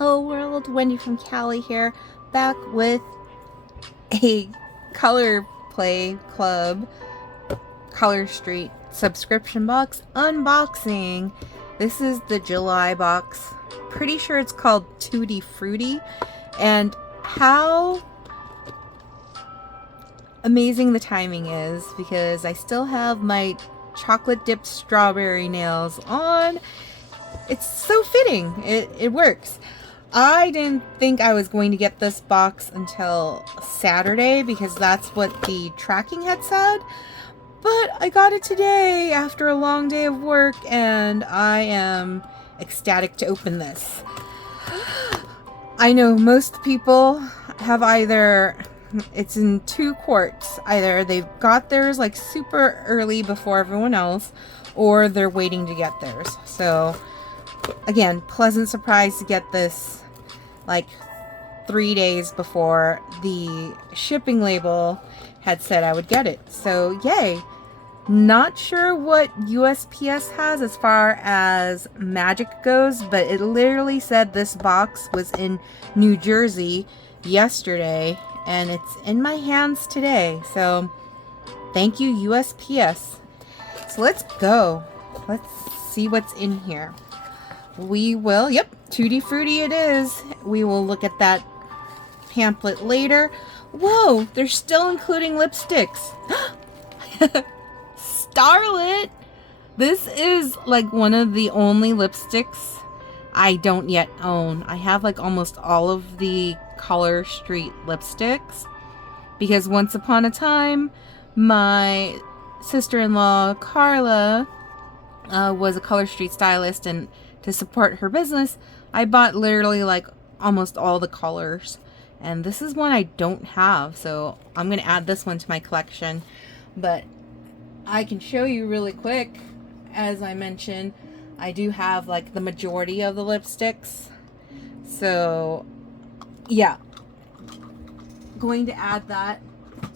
Hello world, Wendy from Cali here, back with a Color Play Club Color Street subscription box unboxing. This is the July box. Pretty sure it's called Tutti Frutti, and how amazing the timing is because I still have my chocolate dipped strawberry nails on. It's so fitting. It works. I didn't think I was going to get this box until Saturday because that's what the tracking had said. But I got it today after a long day of work and I am ecstatic to open this. I know most people have either, it's in two quarts. Either they've got theirs like super early before everyone else, or they're waiting to get theirs. So again, pleasant surprise to get this like 3 days before the shipping label had said I would get it. So yay. Not sure what USPS has as far as magic goes, but it literally said this box was in New Jersey yesterday and it's in my hands today. So thank you, USPS. So let's go. Let's see what's in here. We will, yep, Tutti Frutti it is. We will look at that pamphlet later. Whoa, they're still including lipsticks. Starlet! This is like one of the only lipsticks I don't yet own. I have like almost all of the Color Street lipsticks because once upon a time, my sister-in-law, Carla, was a Color Street stylist, and to support her business, I bought literally like almost all the colors. And this is one I don't have, so I'm going to add this one to my collection. But I can show you really quick. As I mentioned, I do have like the majority of the lipsticks. So yeah, going to add that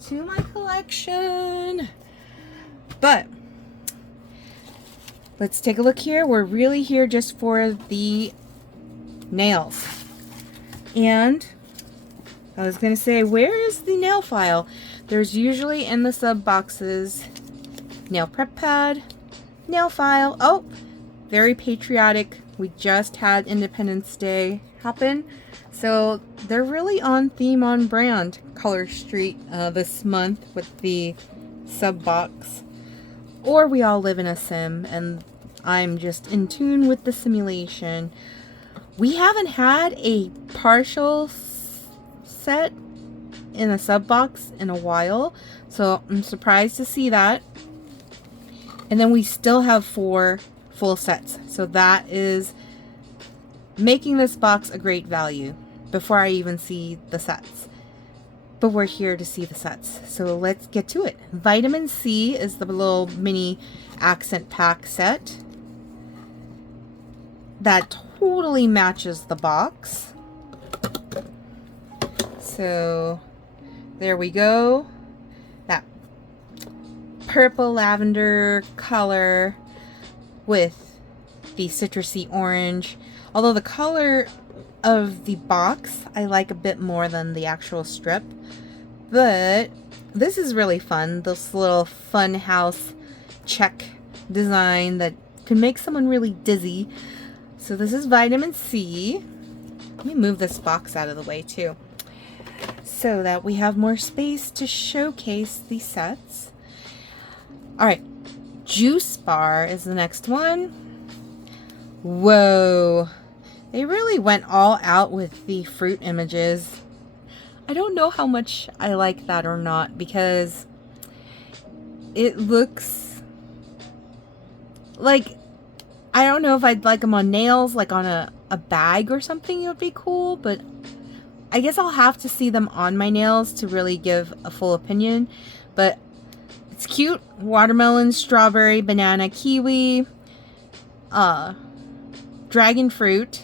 to my collection. But let's take a look here. We're really here just for the nails. And I was going to say, where is the nail file? There's usually in the sub boxes nail prep pad, nail file. Oh, very patriotic. We just had Independence Day happen. So they're really on theme, on brand, Color Street this month with the sub box. Or we all live in a sim and I'm just in tune with the simulation. We haven't had a partial set in a sub box in a while, so I'm surprised to see that. And then we still have 4 full sets, so that is making this box a great value before I even see the sets. But we're here to see the sets, so let's get to it. Vitamin C is the little mini accent pack set that totally matches the box. So there we go. That purple lavender color with the citrusy orange. Although the color of the box I like a bit more than the actual strip. But this is really fun. This little fun house check design that can make someone really dizzy. So this is vitamin C. Let me move this box out of the way too, so that we have more space to showcase the sets. Alright, Juice Bar is the next one. Whoa. They really went all out with the fruit images. I don't know how much I like that or not because it looks like, I don't know if I'd like them on nails, like on a bag or something. It would be cool, but I guess I'll have to see them on my nails to really give a full opinion. But it's cute. Watermelon, strawberry, banana, kiwi, dragon fruit,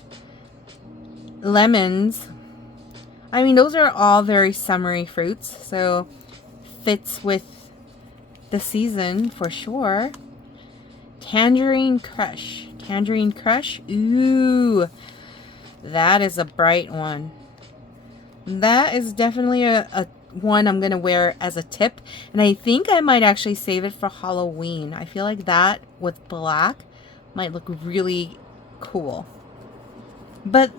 lemons. I mean, those are all very summery fruits, so fits with the season for sure. Tangerine Crush. Tangerine Crush. Ooh. That is a bright one. That is definitely a one I'm going to wear as a tip. And I think I might actually save it for Halloween. I feel like that with black might look really cool. But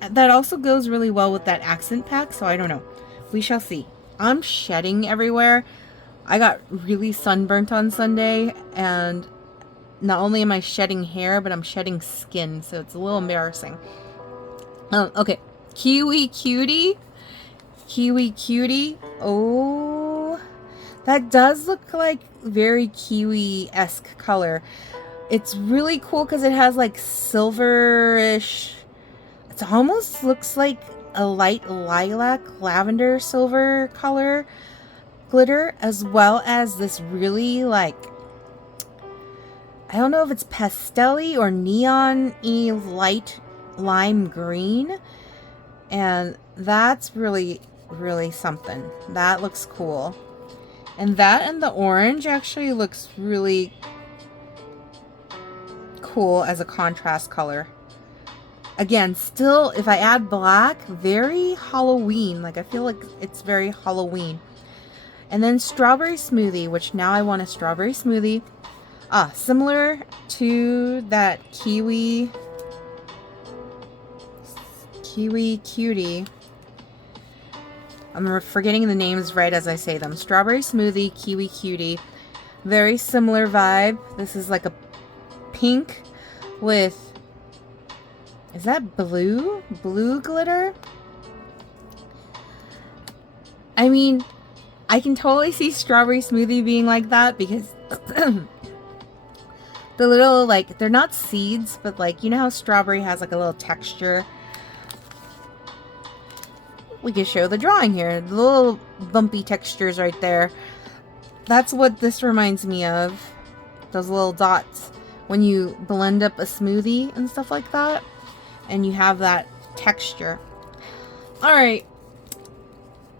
that also goes really well with that accent pack, so I don't know. We shall see. I'm shedding everywhere. I got really sunburnt on Sunday, and not only am I shedding hair, but I'm shedding skin, so it's a little embarrassing. Okay. Kiwi Cutie. Kiwi Cutie. Oh, that does look like very kiwi-esque color. It's really cool because it has like silverish. It almost looks like a light lilac, lavender, silver color glitter, as well as this really like, I don't know if it's pastel-y or neon-y light lime green. And that's really, really something. That looks cool. And that and the orange actually looks really cool as a contrast color. Again, still, if I add black, very Halloween. Like, I feel like it's very Halloween. And then strawberry smoothie, which now I want a strawberry smoothie. Similar to that Kiwi Cutie. I'm forgetting the names right as I say them. Strawberry smoothie, Kiwi Cutie. Very similar vibe. This is like a pink with, is that blue? Blue glitter? I mean, I can totally see strawberry smoothie being like that because the little, like, they're not seeds, but like, you know how strawberry has like a little texture? We can show the drawing here. The little bumpy textures right there. That's what this reminds me of. Those little dots. When you blend up a smoothie and stuff like that. And you have that texture. Alright.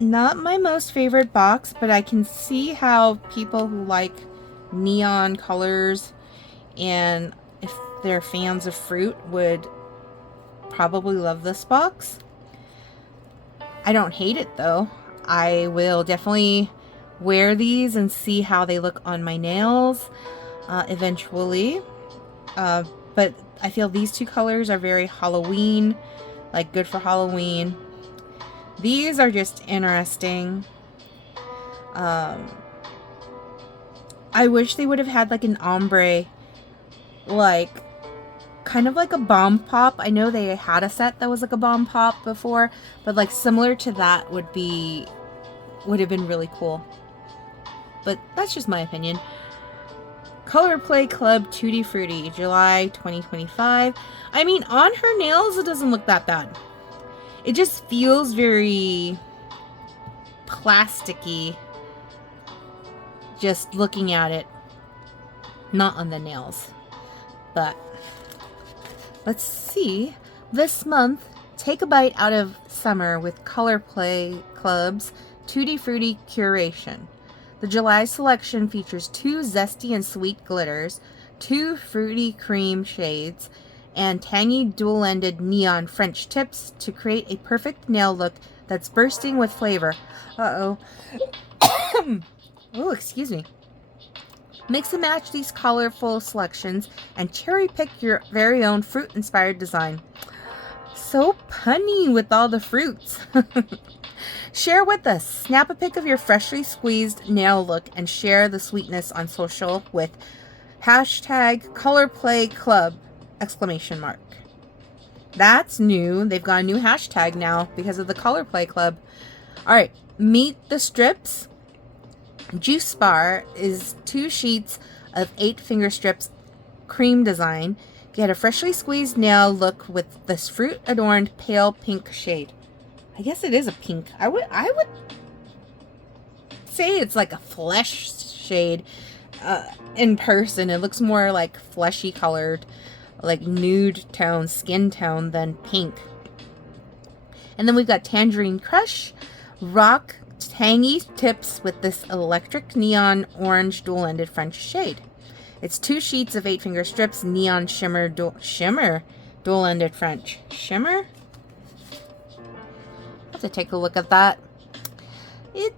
Not my most favorite box, but I can see how people who like neon colors and if they're fans of fruit would probably love this box. I don't hate it though. I will definitely wear these and see how they look on my nails eventually. But I feel these two colors are very Halloween, like good for Halloween. These are just interesting. I wish they would have had like an ombre, like kind of like a bomb pop. I know they had a set that was like a bomb pop before, but like similar to that would have been really cool. But that's just my opinion. Color Play Club Tutti Frutti, July 2025. I mean, on her nails, it doesn't look that bad. It just feels very plasticky just looking at it. Not on the nails. But let's see. This month, take a bite out of summer with Color Play Club's Tutti Frutti Curation. The July selection features 2 zesty and sweet glitters, 2 fruity cream shades, and tangy dual-ended neon French tips to create a perfect nail look that's bursting with flavor. Uh-oh. Oh, excuse me. Mix and match these colorful selections and cherry pick your very own fruit-inspired design. So punny with all the fruits. Share with us. Snap a pic of your freshly squeezed nail look and share the sweetness on social with #ColorPlayClub! That's new. They've got a new hashtag now because of the Color Play Club. Alright, meet the strips. Juice Bar is 2 sheets of 8 finger strips cream design. Get a freshly squeezed nail look with this fruit adorned pale pink shade. I guess it is a pink. I would say it's like a flesh shade in person. It looks more like fleshy colored, like nude tone, skin tone than pink. And then we've got Tangerine Crush, rock tangy tips with this electric neon orange dual-ended French shade. It's 2 sheets of 8 finger strips, neon shimmer dual-ended French shimmer. I'll have to take a look at that. It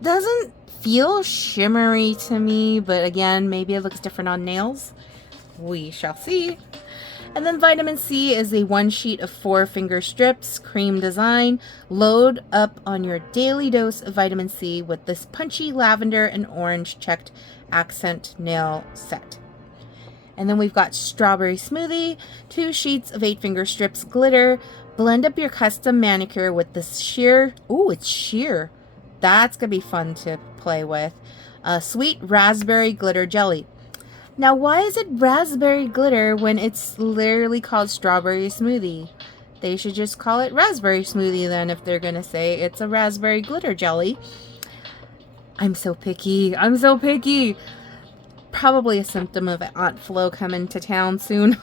doesn't feel shimmery to me, but again, maybe it looks different on nails. We shall see. And then vitamin C is a 1 sheet of 4 finger strips, cream design. Load up on your daily dose of vitamin C with this punchy lavender and orange checked accent nail set. And then we've got strawberry smoothie, 2 sheets of 8 finger strips glitter. Blend up your custom manicure with this sheer, ooh, it's sheer. That's gonna be fun to play with. Sweet raspberry glitter jelly. Now, why is it raspberry glitter when it's literally called strawberry smoothie? They should just call it raspberry smoothie then if they're gonna say it's a raspberry glitter jelly. I'm so picky. I'm so picky. Probably a symptom of Aunt Flo coming to town soon.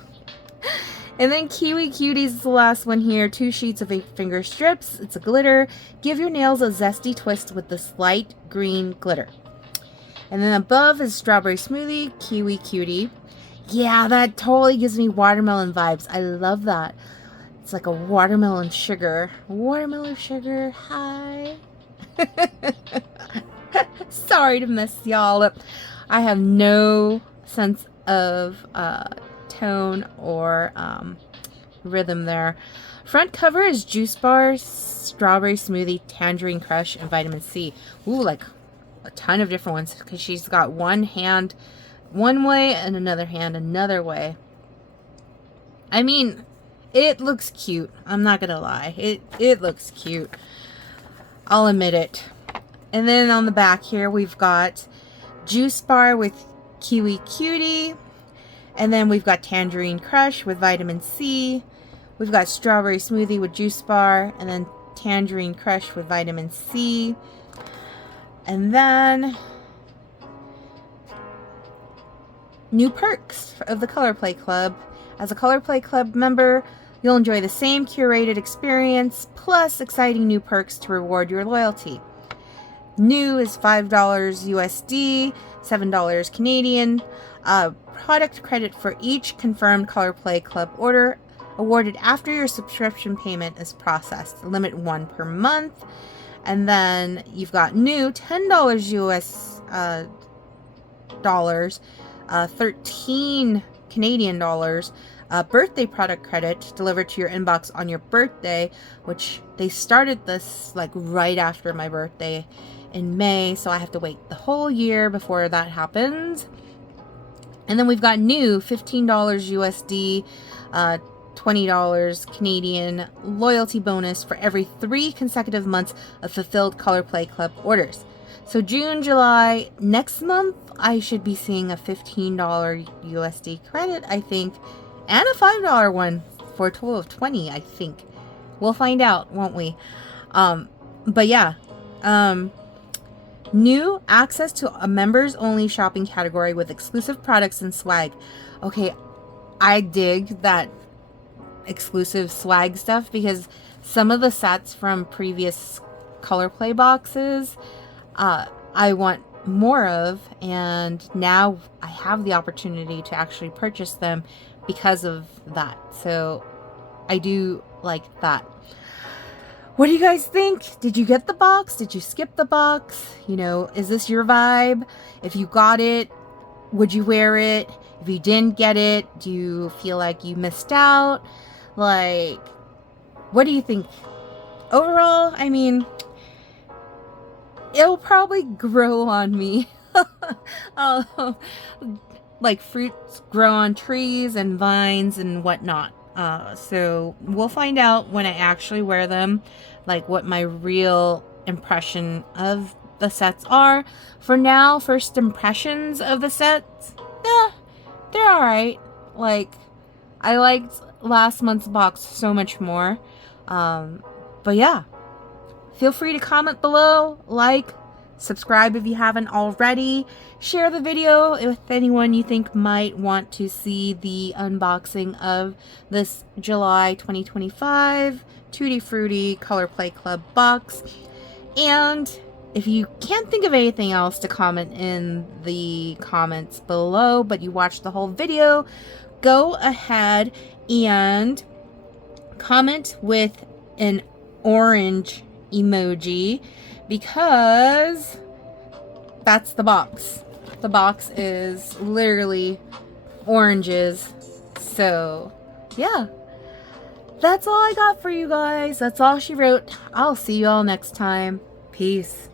And then Kiwi Cutie is the last one here. 2 sheets of 8 finger strips. It's a glitter. Give your nails a zesty twist with this light green glitter. And then above is Strawberry Smoothie, Kiwi Cutie. Yeah, that totally gives me watermelon vibes. I love that. It's like a watermelon sugar. Watermelon sugar, hi. Sorry to miss y'all. I have no sense of tone or rhythm there. Front cover is Juice Bar, Strawberry Smoothie, Tangerine Crush, and Vitamin C. Ooh, like a ton of different ones because she's got one hand one way and another hand another way. I mean, it looks cute. I'm not gonna lie. It looks cute. I'll admit it. And then on the back here we've got Juice Bar with Kiwi Cutie. And then we've got Tangerine Crush with Vitamin C. We've got Strawberry Smoothie with Juice Bar. And then Tangerine Crush with Vitamin C. And then new perks of the Color Play Club. As a Color Play Club member, you'll enjoy the same curated experience, plus exciting new perks to reward your loyalty. New is $5 USD, $7 Canadian. Product credit for each confirmed Color Play Club order awarded after your subscription payment is processed. Limit 1 per month. And then you've got new $10 US dollars, 13 Canadian dollars, birthday product credit delivered to your inbox on your birthday, which they started this like right after my birthday in May, so I have to wait the whole year before that happens. And then we've got new $15 USD, $20 Canadian loyalty bonus for every 3 consecutive months of fulfilled Color Play Club orders. So June, July, next month, I should be seeing a $15 USD credit, I think, and a $5 one for a total of 20, I think. We'll find out, won't we? But yeah, new access to a members only shopping category with exclusive products and swag. Okay, I dig that exclusive swag stuff because some of the sets from previous Color Play boxes I want more of, and now I have the opportunity to actually purchase them because of that. So I do like that. What do you guys think? Did you get the box? Did you skip the box? You know, is this your vibe? If you got it, would you wear it? If you didn't get it, do you feel like you missed out? Like, what do you think? Overall, I mean, it'll probably grow on me. Like fruits grow on trees and vines and whatnot. So we'll find out when I actually wear them, like what my real impression of the sets are. For now, first impressions of the sets, yeah, they're alright. Like, I liked last month's box so much more. But yeah, feel free to comment below, like, subscribe if you haven't already, share the video with anyone you think might want to see the unboxing of this July 2025 Tutti Frutti Color Play Club box. And if you can't think of anything else to comment in the comments below, but you watched the whole video, go ahead and comment with an orange emoji because that's the box. The box is literally oranges. So, yeah. That's all I got for you guys. That's all she wrote. I'll see you all next time. Peace.